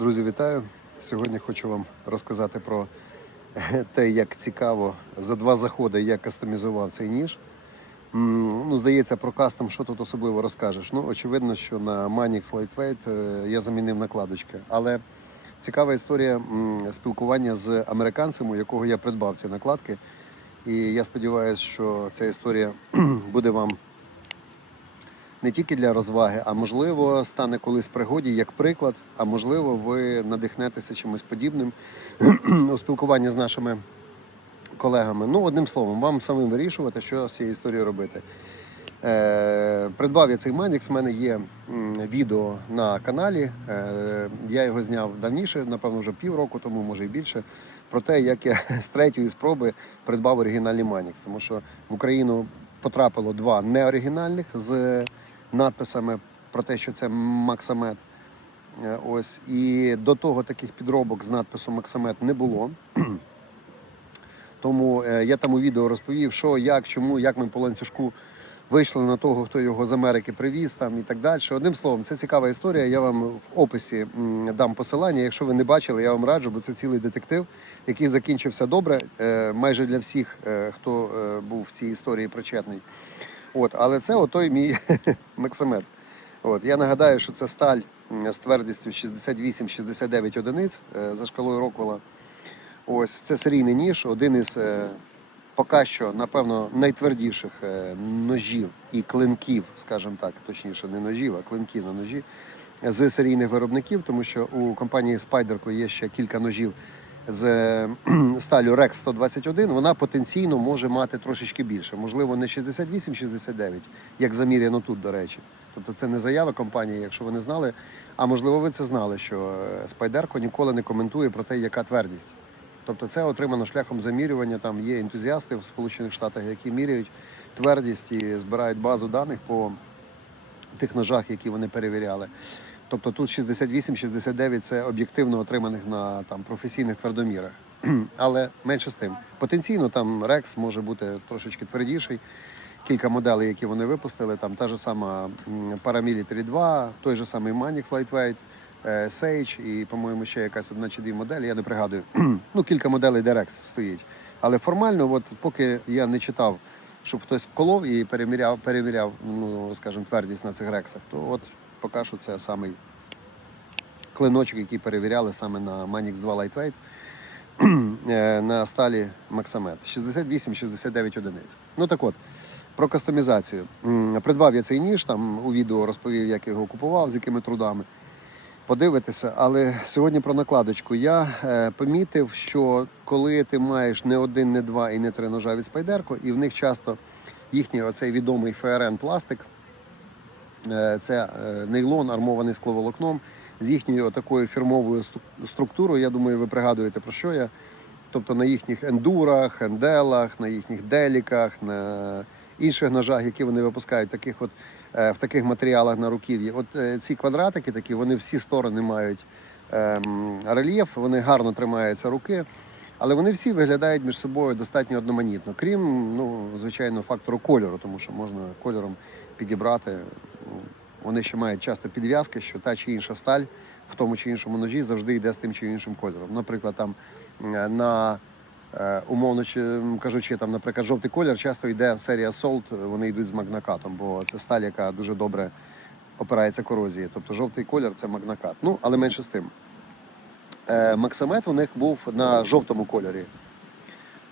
Друзі, вітаю! Сьогодні хочу вам розказати про те, як цікаво за два заходи я кастомізував цей ніж. Ну, здається, про кастом що тут особливо розкажеш. Ну, очевидно, що на Manix Lightweight е, я замінив накладочки. Але цікава історія спілкування з американцем, у якого я придбав ці накладки. І я сподіваюся, що ця історія буде вам не тільки для розваги, а можливо стане колись пригоді як приклад, а можливо, ви надихнетеся чимось подібним у спілкуванні з нашими колегами. Ну, одним словом, вам самим вирішувати, що з цією історією робити. Е, придбав я цей Manix, в мене є м, відео на каналі. Е, я його зняв давніше, напевно, вже півроку тому, може і більше, про те, як я з третьої спроби придбав оригінальний Manix. Тому що в Україну потрапило два неоригінальних з надписами про те, що це Максамет. Е, Ось і до того таких підробок з надписом Максамет не було. Тому е, я там у відео розповів, що, як, чому, як ми по ланцюжку вийшли на того, хто його з Америки привіз там і так далі. Одним словом, це цікава історія. Я вам в описі дам посилання. Якщо ви не бачили, я вам раджу, бо це цілий детектив, який закінчився добре, е, майже для всіх, хто був в цій історії причетний. От, але це отой мій Максимет. От, я нагадаю, що це сталь з твердістю 68-69 одиниць е, за шкалою Роквелла. Ось це серійний ніж, один із е, поки що, напевно, найтвердіших е, ножів і клинків, скажімо так, точніше, не ножів, а клинків на ножі з серійних виробників, тому що у компанії Spyderco є ще кілька ножів з сталю Rex 121. Вона потенційно може мати трошечки більше, можливо, не 68-69, як заміряно тут, до речі. Тобто це не заява компанії, якщо ви не знали. А можливо, ви це знали, що е, Spyderco ніколи не коментує про те, яка твердість. Тобто це отримано шляхом замірювання. Там є ентузіасти в Сполучених Штатах, які міряють твердість і збирають базу даних по тих ножах, які вони перевіряли. Тобто тут 68-69 це об'єктивно отриманих на там професійних твердомірах. Але менше з тим. Потенційно там Rex може бути трошечки твердіший. Кілька моделей, які вони випустили, там та ж сама Paramilitary 2, той же самий Manix Lightweight, е, Sage і, по-моєму, ще якась одна чи дві моделі, я не пригадую. ну, кілька моделей де Rex стоїть. Але формально, от поки я не читав, щоб хтось вколов і переміряв, перевіряв, ну, скажімо, твердість на цих рексах, то от поки що це самий клиночок, який перевіряли саме на Manix 2 Lightweight е, на сталі Максамет. 68-69 одиниць. Ну так от, про кастомізацію. Придбав я цей ніж, там у відео розповів, як його купував, з якими трудами. Подивитися, але сьогодні про накладочку. Я е, помітив, що коли ти маєш не один, не два і не три ножа від Спайдерко, і в них часто їхній оцей відомий ФРН пластик, це е, нейлон, армований скловолокном, з їхньою такою фірмовою структурою. Я думаю, ви пригадуєте про що я. Тобто на їхніх ендурах, енделах, на їхніх деліках, на інших ножах, які вони випускають, таких от е, в таких матеріалах на руків'ї. От е, ці квадратики такі, вони всі сторони мають ем, рельєф, вони гарно тримаються руки, але вони всі виглядають між собою достатньо одноманітно, крім, ну, звичайно, фактору кольору, тому що можна кольором підібрати. Вони ще мають часто підв'язки, що та чи інша сталь в тому чи іншому ножі завжди йде з тим чи іншим кольором. Наприклад, там е, на е, умовно кажучи, там, наприклад, жовтий колір часто йде серія Salt, вони йдуть з магнакатом, бо це сталь, яка дуже добре опирається корозії. Тобто жовтий колір це магнакат. Ну, але менше з тим. Е, Максамет у них був на жовтому кольорі.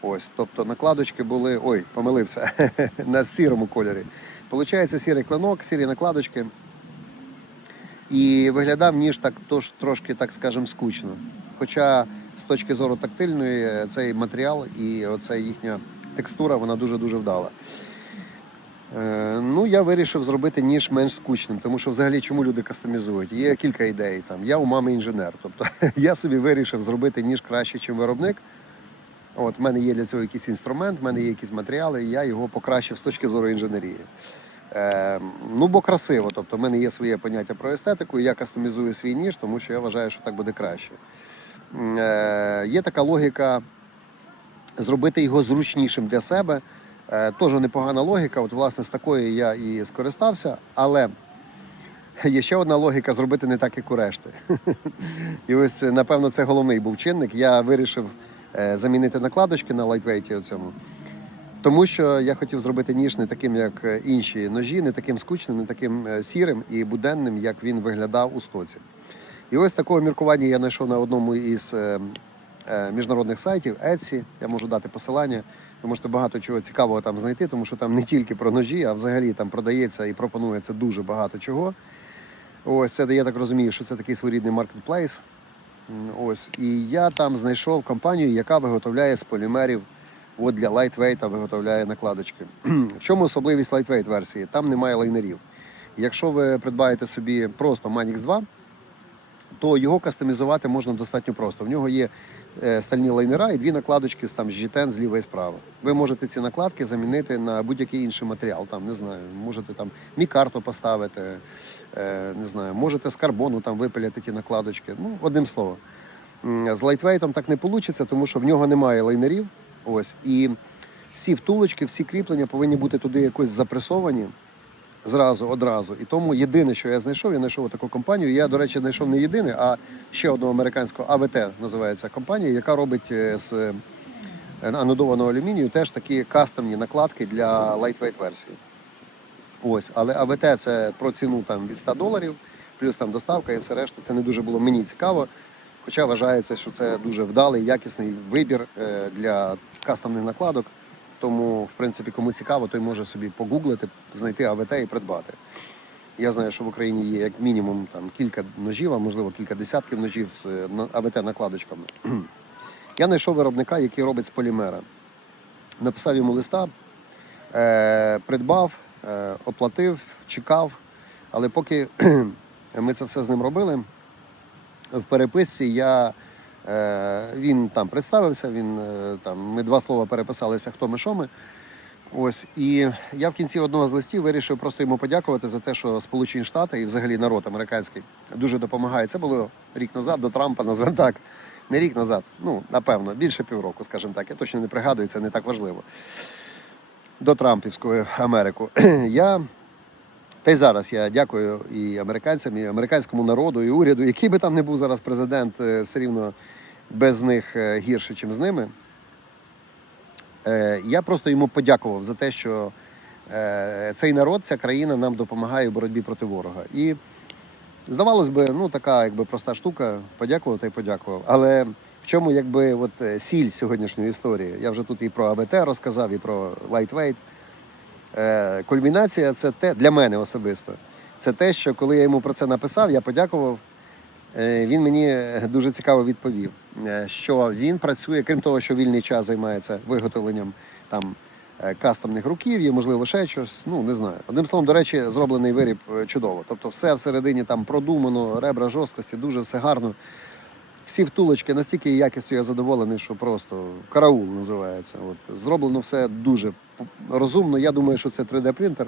Ось, тобто накладочки були. Ой, помилився, на сірому кольорі. Получається сірий клинок, сірі накладочки. І виглядав ніж так тож, трошки, так скажемо, скучно. Хоча з точки зору тактильної е, цей матеріал і оця їхня текстура, вона дуже-дуже вдала. Е, ну, я вирішив зробити ніж менш скучним, тому що взагалі чому люди кастомізують? Є кілька ідей. Там. Я у мами інженер. Тобто я собі вирішив зробити ніж краще, ніж виробник. От, в мене є для цього якийсь інструмент, в мене є якісь матеріали, і я його покращив з точки зору інженерії. Е, ну, бо красиво. Тобто, в мене є своє поняття про естетику, і я кастомізую свій ніж, тому що я вважаю, що так буде краще. Е, є така логіка зробити його зручнішим для себе. Е, теж непогана логіка. От, власне, з такої я і скористався, але є ще одна логіка зробити не так, як у решти. І ось, напевно, це головний був чинник. Я вирішив замінити накладочки на лайтвейті цьому. Тому що я хотів зробити ніж не таким, як е, інші ножі, не таким скучним, не таким е, сірим і буденним, як він виглядав у стоці. І ось такого міркування я знайшов на одному із е, е, міжнародних сайтів Etsy. Я можу дати посилання. Ви можете багато чого цікавого там знайти, тому що там не тільки про ножі, а взагалі там продається і пропонується дуже багато чого. Ось це я так розумію, що це такий своєрідний маркетплейс. Ось. І я там знайшов компанію, яка виготовляє з полімерів от для лайтвейта, виготовляє накладочки. В чому особливість лайтвейт версії? Там немає лайнерів. Якщо ви придбаєте собі просто Manix 2, то його кастомізувати можна достатньо просто. В нього є е, стальні лайнера і дві накладочки з там жітен зліва і справа. Ви можете ці накладки замінити на будь-який інший матеріал. Там не знаю, можете там мікарту поставити, е, не знаю, можете з карбону там випиляти ті накладочки. Ну, одним словом. З лайтвейтом так не вийде, тому що в нього немає лайнерів. Ось і всі втулочки, всі кріплення повинні бути туди якось запресовані зразу, одразу. І тому єдине, що я знайшов, я знайшов таку компанію. Я, до речі, знайшов не єдине, а ще одну американську АВТ називається компанія, яка робить е, з е, анодованого алюмінію теж такі кастомні накладки для лайтвейт версії. Ось, але АВТ це про ціну там від 100 доларів, плюс там доставка і все решта. Це не дуже було мені цікаво. Хоча вважається, що це дуже вдалий, якісний вибір е, для кастомних накладок. Тому, в принципі, кому цікаво, той може собі погуглити, знайти АВТ і придбати. Я знаю, що в Україні є як мінімум там кілька ножів, а можливо кілька десятків ножів з е, АВТ-накладочками. Я знайшов виробника, який робить з полімера. Написав йому листа, е, придбав, е, оплатив, чекав. Але поки ми це все з ним робили, в переписці я, він там представився, він, е, там, ми два слова переписалися, хто ми, що ми. Ось, і я в кінці одного з листів вирішив просто йому подякувати за те, що Сполучені Штати і взагалі народ американський дуже допомагає. Це було рік назад до Трампа, назвемо так. Не рік назад, ну напевно, більше півроку, скажімо так. Я точно не пригадую, це не так важливо. До Трампівської Америку. Я та й зараз я дякую і американцям, і американському народу, і уряду, який би там не був зараз президент, е, все рівно без них е, гірше, ніж з ними. Е, Я просто йому подякував за те, що е, цей народ, ця країна нам допомагає в боротьбі проти ворога. І здавалось би, ну така якби проста штука, подякував та й подякував. Але в чому якби от сіль сьогоднішньої історії? Я вже тут і про АВТ розказав, і про. Е, Кульмінація це те для мене особисто. Це те, що коли я йому про це написав, я подякував. Е, Він мені дуже цікаво відповів, е, що він працює, крім того, що вільний час займається виготовленням там е, кастомних руків'їв, можливо, ще щось. Ну не знаю. Одним словом, до речі, зроблений виріб е, чудово. Тобто, все всередині там продумано, ребра жорсткості, дуже все гарно. Всі втулочки настільки якістю я задоволений, що просто караул називається. От зроблено все дуже розумно. Я думаю, що це 3D принтер,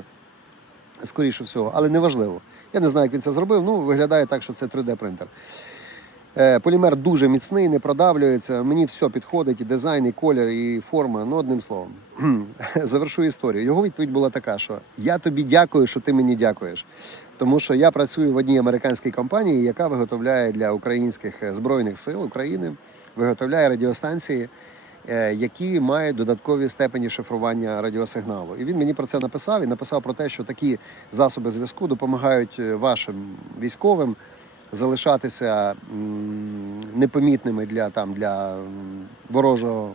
скоріше всього, але неважливо. Я не знаю, як він це зробив. Ну, виглядає так, що це 3D принтер. Е, Полімер дуже міцний, не продавлюється. Мені все підходить, і дизайн, і колір, і форма. Ну, одним словом. Завершу історію. Його відповідь була така, що я тобі дякую, що ти мені дякуєш. Тому що я працюю в одній американській компанії, яка виготовляє для українських е, збройних сил України, виготовляє радіостанції, які мають додаткові степені шифрування радіосигналу. І він мені про це написав і написав про те, що такі засоби зв'язку допомагають е, вашим військовим залишатися непомітними для там для ворожого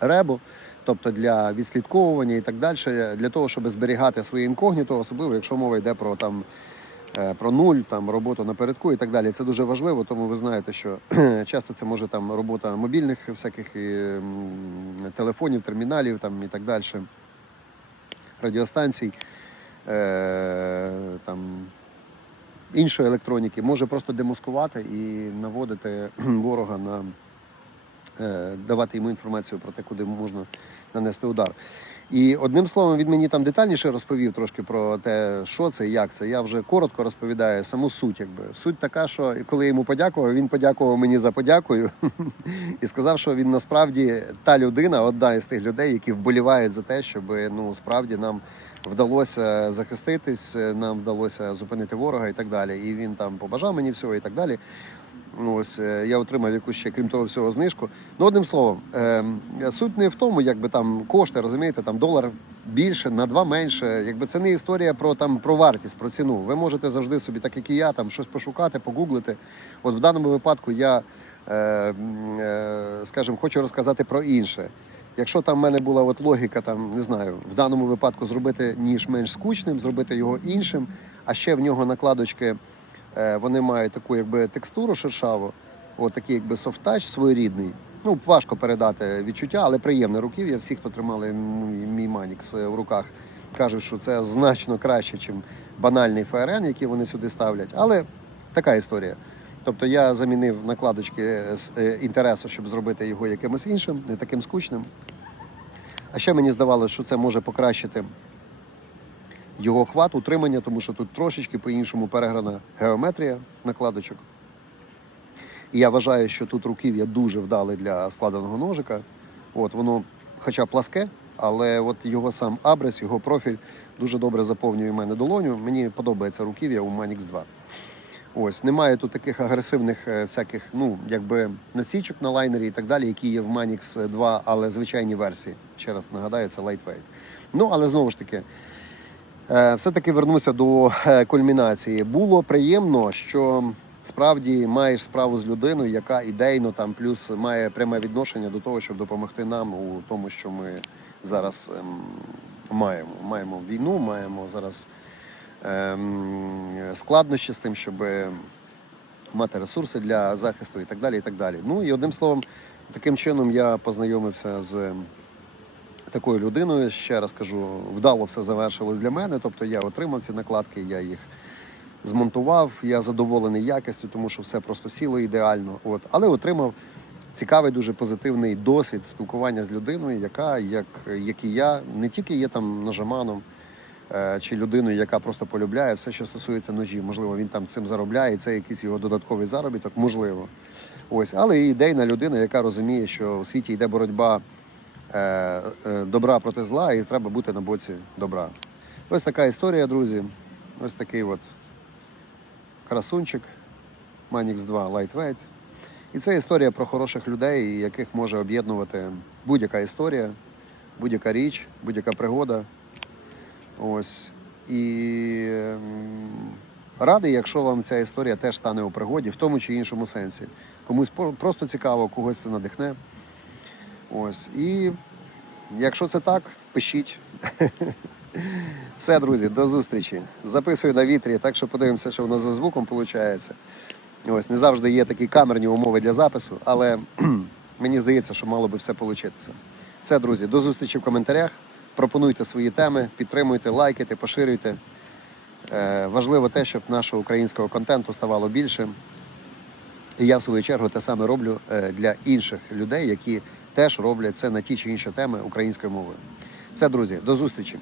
ребу. Тобто для відслідковування і так далі, для того, щоб зберігати своє інкогніто, особливо якщо мова йде про там е, про нуль, там роботу напередку і так далі. Це дуже важливо, тому ви знаєте, що часто це може там робота мобільних всяких і, телефонів, терміналів там і так далі, радіостанцій, е, там іншої електроніки може просто демаскувати і наводити ворога на е, давати йому інформацію про те, куди можна нанести удар. І одним словом, він мені там детальніше розповів трошки про те, що це, як це. Я вже коротко розповідаю саму суть. Якби суть така, що коли я йому подякував, він подякував мені за подякою і сказав, що він насправді та людина, одна із тих людей, які вболівають за те, щоб ну справді нам вдалося захиститись, нам вдалося зупинити ворога і так далі. І він там побажав мені всього і так далі. Ну, Ось е, я отримав якусь ще, крім того всього, знижку. Ну, одним словом, е, суть не в тому, якби там кошти, розумієте, там долар більше, на два менше. Якби це не історія про там про вартість, про ціну. Ви можете завжди собі, так як і я, там щось пошукати, погуглити. От в даному випадку я, е, е, скажімо, хочу розказати про інше. Якщо там в мене була от логіка, там не знаю, в даному випадку зробити ніж менш скучним, зробити його іншим, а ще в нього накладочки. Е, Вони мають таку якби текстуру шершаву, от такий якби софтач своєрідний. Ну, важко передати відчуття, але приємне руків'я. Всі, хто тримали мій Манікс е, в руках, кажуть, що це значно краще, ніж банальний ФРН, який вони сюди ставлять. Але така історія. Тобто я замінив накладочки з е, інтересу, щоб зробити його якимось іншим, не таким скучним. А ще мені здавалося, що це може покращити його хват, утримання, тому що тут трошечки по-іншому переграна геометрія накладочок. І я вважаю, що тут руків'я дуже вдале для складеного ножика. От воно, хоча пласке, але от його сам абрис, його профіль дуже добре заповнює в мене долоню. Мені подобається руків'я у Manix 2. Ось немає тут таких агресивних е, всяких, ну якби насічок на лайнері і так далі, які є в Manix 2, але звичайні версії. Ще раз нагадаю, це lightweight. Ну але знову ж таки. Е, Все-таки вернуся до е, кульмінації. Було приємно, що справді маєш справу з людиною, яка ідейно там плюс має пряме відношення до того, щоб допомогти нам у тому, що ми зараз ем, маємо. Маємо війну, маємо зараз ем, складнощі з тим, щоб мати ресурси для захисту і так далі. І так далі. Ну і одним словом, таким чином я познайомився з такою людиною. Ще раз кажу, вдало все завершилось для мене. Тобто я отримав ці накладки, я їх змонтував. Я задоволений якістю, тому що все просто сіло ідеально. От, але отримав цікавий, дуже позитивний досвід спілкування з людиною, яка, як, як і я, не тільки є там ножеманом. е, Чи людиною, яка просто полюбляє все, що стосується ножів. Можливо, він там цим заробляє, і це якийсь його додатковий заробіток, можливо. Ось, але і ідейна людина, яка розуміє, що у світі йде боротьба добра проти зла, і треба бути на боці добра. Ось така історія, друзі. Ось такий от красунчик Manix 2 Lightweight. І це історія про хороших людей, яких може об'єднувати будь-яка історія, будь-яка річ, будь-яка пригода. Ось. І радий, якщо вам ця історія теж стане у пригоді, в тому чи іншому сенсі. Комусь просто цікаво, когось це надихне. Ось. І якщо це так, пишіть. Все, друзі, до зустрічі. Записую на вітрі, так що подивимося, що в нас за звуком виходить. Ось не завжди є такі камерні умови для запису, але мені здається, що мало би все вийти. Все, друзі, до зустрічі в коментарях. Пропонуйте свої теми, підтримуйте, лайкайте, поширюйте. Е, важливо те, щоб нашого українського контенту ставало більше. І я, в свою чергу, те саме роблю е, для інших людей, які теж роблять це на ті чи інші теми українською мовою. Все, друзі, до зустрічі.